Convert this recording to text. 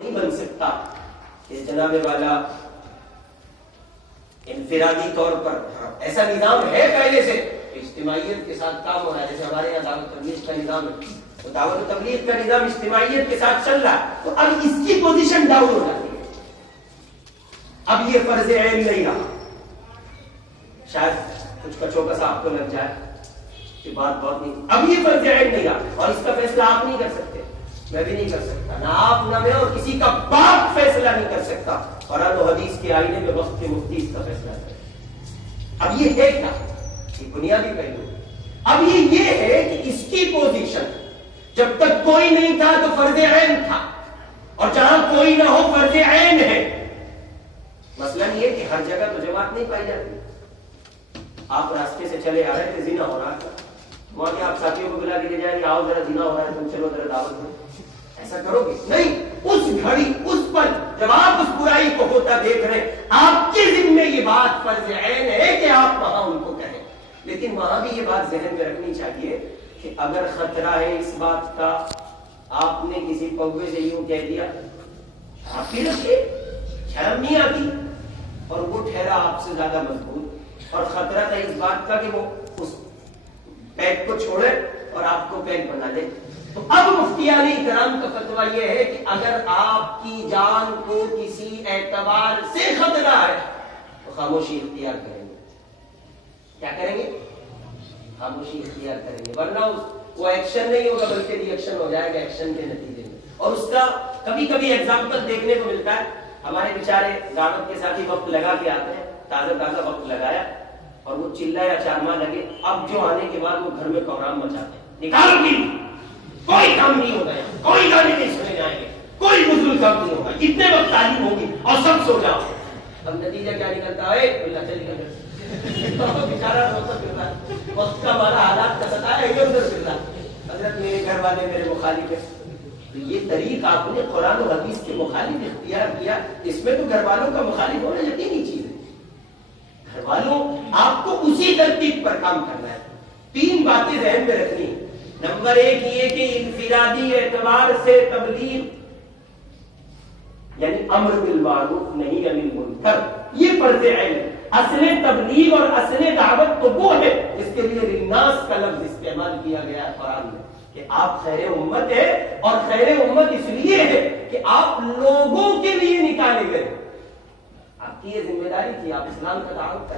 نہیں بن سکتا کہ جناب والا انفرادی طور پر ایسا نظام ہے پہلے سے اجتماعیت کے ساتھ کام ہو رہا ہے. جیسے ہمارے یہاں دعوت تبلیغ کا نظام ہے, تو دعوت تبلیغ کا نظام اجتماعیت کے ساتھ چل رہا ہے, تو اب اس کی پوزیشن ڈاؤن ہو جاتی ہے. اب یہ فرض عین نہیں رہا. شاید کچھ کچوکس آپ کو لگ جائے کہ بات بہت نہیں, اب یہ فرض عین نہیں رہا, اور اس کا فیصلہ آپ نہیں کر سکتے, میں بھی نہیں کر سکتا, نہ آپ نہ میں, اور کسی کا باپ فیصلہ نہیں کر سکتا. قرآن و حدیث کے آئینے میں وقت کے مفتی اس کا فیصلہ کرے. اب یہ ہے کیا, یہ بنیادی پہلو. اب یہ ہے کہ اس کی پوزیشن جب تک کوئی نہیں تھا تو فرض عین تھا, اور جہاں کوئی نہ ہو فرض عین ہے. مثلا یہ کہ ہر جگہ تو جماعت نہیں پائی جاتی. آپ راستے سے چلے آ رہے تھے, زنا ہو رہا تھا, وہاں کے آپ ساتھیوں کو بلا کے لے جائیں گے, آؤ ذرا زنا ہو رہا ہے, تم چلو ذرا دعوت دو. ایسا کرو گے نہیں. اس گھڑی, اس پل جب آپ اس برائی کو ہوتا دیکھ رہے, آپ کے ذمہ یہ بات فرض عین ہے کہ آپ وہاں ان کو کہیں. لیکن وہاں بھی یہ بات ذہن میں رکھنی چاہیے کہ اگر خطرہ ہے اس بات کا, آپ نے کسی پوے سے یوں کہہ دیا, آپ بھی رکھیے, شرم نہیں آتی, اور وہ ٹھہرا آپ سے زیادہ مضبوط, اور خطرہ تھا اس بات کا کہ وہ اس پیک کو چھوڑے اور آپ کو پیک بنا دے. تو اب مفتیان کرام کا فتویٰ یہ ہے کہ اگر آپ کی جان کو کسی اعتبار سے خطرہ ہے تو خاموشی اختیار کریں گے. کیا کریں گے؟ خاموشی اختیار کریں گے, ورنہ وہ ایکشن نہیں ہوگا بلکہ ری ایکشن ہو جائے گا ایکشن کے نتیجے میں. اور اس کا کبھی کبھی ایگزامپل دیکھنے کو ملتا ہے. ہمارے بیچارے دعوت کے ساتھ ہی وقت لگا کے آتے ہیں, تازہ وقت لگایا اور وہ چلائے یا چار ماہ لگے, اب جو آنے کے بعد وہ گھر میں کوہرام مچاتے ہیں, نکالو کی کوئی کام نہیں ہوگا, کوئی گانے نہیں سنے جائیں گے, کوئی نزول کام نہیں ہوگا, اتنے وقت تعلیم ہوگی اور سب سو جاؤ. اب نتیجہ کیا نکلتا ہے؟ اللہ چل نکل بیچارہ روتا پھر رہا, وقت کا ہمارا حالات کا ستا ہے, ادھر ادھر پھر رہا. حضرت میرے گھر والے میرے مخالف ہے. تو یہ طریق آپ نے قرآن و حدیث کے مخالف اختیار کیا, اس میں تو گھر والوں کا مخالف ہونا یقینی چیز ہے. گھر والوں آپ کو اسی ترتیب پر کام کرنا ہے. تین باتیں ذہن میں رکھنی. نمبر ایک یہ کہ انفرادی اعتبار سے تبلیغ یعنی امر بالمعروف نہی عن المنکر, یہ فرض عین ہے. اصل تبلیغ اور اصل دعوت تو وہ ہے جس کے لیے للناس کا لفظ استعمال کیا گیا ہے قرآن میں, کہ آپ خیر امت ہے, اور خیر امت اس لیے ہے کہ آپ لوگوں کے لیے نکالے گئے. آپ کی یہ ذمہ داری تھی, آپ اسلام کا دعوت